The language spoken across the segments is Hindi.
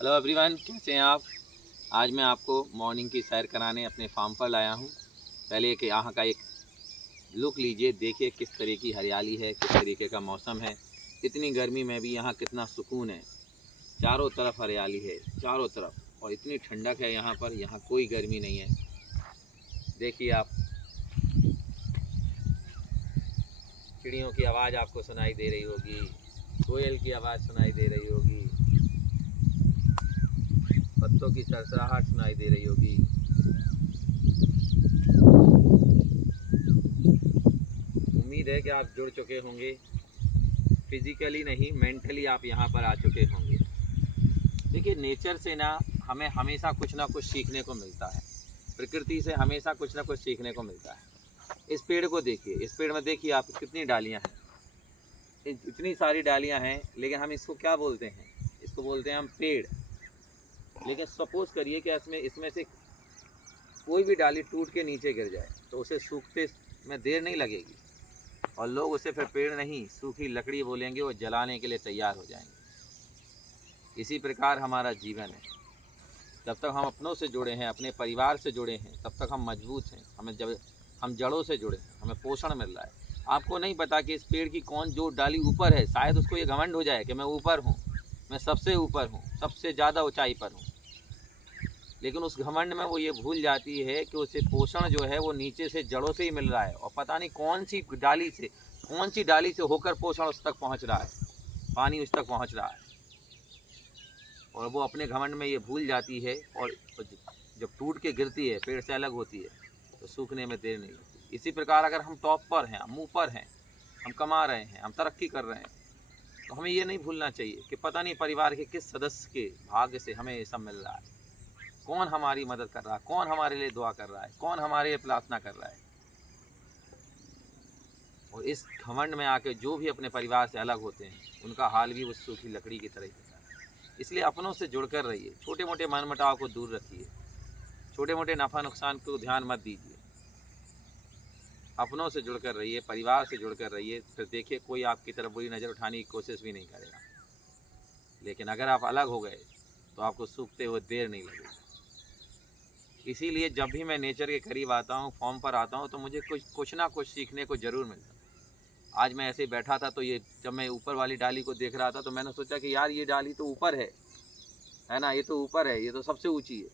हेलो एवरीवन, कैसे हैं आप। आज मैं आपको मॉर्निंग की सैर कराने अपने फार्म पर लाया हूं। पहले कि यहाँ का एक लुक लीजिए, देखिए किस तरह की हरियाली है, किस तरीके का मौसम है। इतनी गर्मी में भी यहाँ कितना सुकून है। चारों तरफ हरियाली है, चारों तरफ, और इतनी ठंडक है यहाँ पर। यहाँ कोई गर्मी नहीं है। देखिए आप, चिड़ियों की आवाज़ आपको सुनाई दे रही होगी, कोयल की आवाज़ सुनाई दे रही होगी, पत्तों की सरसराहट सुनाई दे रही होगी। उम्मीद है कि आप जुड़ चुके होंगे, फिजिकली नहीं मेंटली आप यहाँ पर आ चुके होंगे। देखिए, नेचर से ना हमें हमेशा कुछ ना कुछ सीखने को मिलता है। प्रकृति से हमेशा कुछ ना कुछ सीखने को मिलता है। इस पेड़ को देखिए, इस पेड़ में देखिए आप, कितनी डालियाँ हैं, इतनी सारी डालियाँ हैं, लेकिन हम इसको क्या बोलते हैं? इसको बोलते हैं हम पेड़। लेकिन सपोज करिए कि इसमें इसमें से कोई भी डाली टूट के नीचे गिर जाए तो उसे सूखते में देर नहीं लगेगी, और लोग उसे फिर पेड़ नहीं, सूखी लकड़ी बोलेंगे, वो जलाने के लिए तैयार हो जाएंगे। इसी प्रकार हमारा जीवन है। जब तक हम अपनों से जुड़े हैं, अपने परिवार से जुड़े हैं, तब तक हम मजबूत हैं। हमें जब हम जड़ों से जुड़े हैं, हमें पोषण मिल रहा है। आपको नहीं पता कि इस पेड़ की कौन जो डाली ऊपर है, शायद उसको ये घमंड हो जाए कि मैं ऊपर हूँ, मैं सबसे ऊपर हूँ, सबसे ज़्यादा ऊंचाई पर हूँ। लेकिन उस घमंड में वो ये भूल जाती है कि उसे पोषण जो है वो नीचे से, जड़ों से ही मिल रहा है, और पता नहीं कौन सी डाली से होकर पोषण उस तक पहुंच रहा है, पानी उस तक पहुंच रहा है। और वो अपने घमंड में ये भूल जाती है, और जब टूट के गिरती है, पेड़ से अलग होती है, तो सूखने में देर नहीं लगती। इसी प्रकार अगर हम टॉप पर हैं, हम ऊपर हैं, हम कमा रहे हैं, हम तरक्की कर रहे हैं, तो हमें ये नहीं भूलना चाहिए कि पता नहीं परिवार के किस सदस्य के भाग्य से हमें ये सब मिल रहा है। कौन हमारी मदद कर रहा है, कौन हमारे लिए दुआ कर रहा है, कौन हमारे लिए प्रार्थना कर रहा है। और इस घमंड में आके जो भी अपने परिवार से अलग होते हैं, उनका हाल भी उस सूखी लकड़ी की तरह ही होता है। इसलिए अपनों से जुड़कर रहिए, छोटे मोटे मनमुटाव को दूर रखिए, छोटे मोटे नफ़ा नुकसान को ध्यान मत दीजिए। अपनों से जुड़कर रहिए, परिवार से जुड़कर रहिए, फिर देखिए कोई आपकी तरफ बुरी नज़र उठाने की कोशिश भी नहीं करेगा। लेकिन अगर आप अलग हो गए तो आपको सूखते हुए देर नहीं लगेगी। इसीलिए जब भी मैं नेचर के करीब आता हूँ, फॉर्म पर आता हूँ, तो मुझे कुछ ना कुछ सीखने को ज़रूर मिलता है। आज मैं ऐसे ही बैठा था, तो ये जब मैं ऊपर वाली डाली को देख रहा था, तो मैंने सोचा कि यार ये डाली तो ऊपर है ना, ये तो ऊपर है, ये तो सबसे ऊंची है।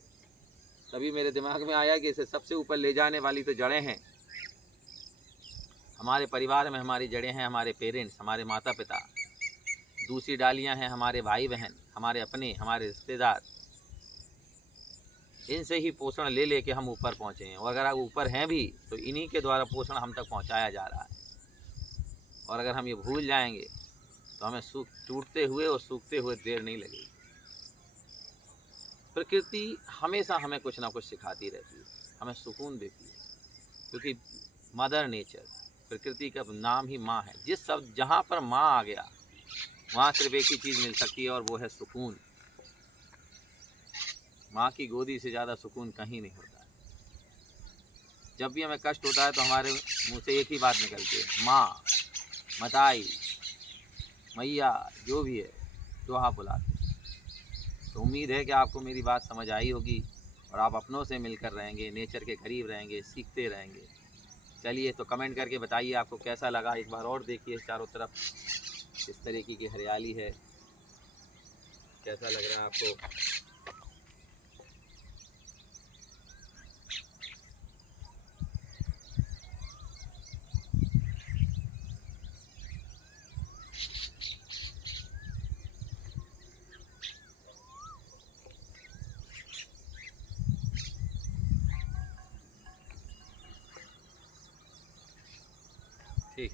तभी मेरे दिमाग में आया कि इसे सबसे ऊपर ले जाने वाली तो जड़ें हैं। हमारे परिवार में हमारी जड़ें हैं, हमारे पेरेंट्स, हमारे माता पिता। दूसरी डालियाँ हैं हमारे भाई बहन, हमारे अपने, हमारे रिश्तेदार। इनसे ही पोषण ले लेके हम ऊपर पहुँचे हैं, और अगर आप ऊपर हैं भी तो इन्हीं के द्वारा पोषण हम तक पहुँचाया जा रहा है। और अगर हम ये भूल जाएंगे तो हमें टूटते हुए और सूखते हुए देर नहीं लगेगी। प्रकृति हमेशा हमें कुछ ना कुछ सिखाती रहती है, हमें सुकून देती है, क्योंकि मदर नेचर, प्रकृति का नाम ही माँ है। जिस सब जहाँ पर माँ आ गया, वहाँ सिर्फ एक ही चीज़ मिल सकती है, और वो है सुकून। माँ की गोदी से ज़्यादा सुकून कहीं नहीं होता है। जब भी हमें कष्ट होता है तो हमारे मुँह से एक ही बात निकलती है, माँ, मताई, मैया, जो भी है, दोहा बुलाते हैं। तो उम्मीद है कि आपको मेरी बात समझ आई होगी, और आप अपनों से मिलकर रहेंगे, नेचर के करीब रहेंगे, सीखते रहेंगे। चलिए, तो कमेंट करके बताइए आपको कैसा लगा। एक बार और देखिए चारों तरफ किस तरीके की हरियाली है, कैसा लग रहा है आपको। ठीक।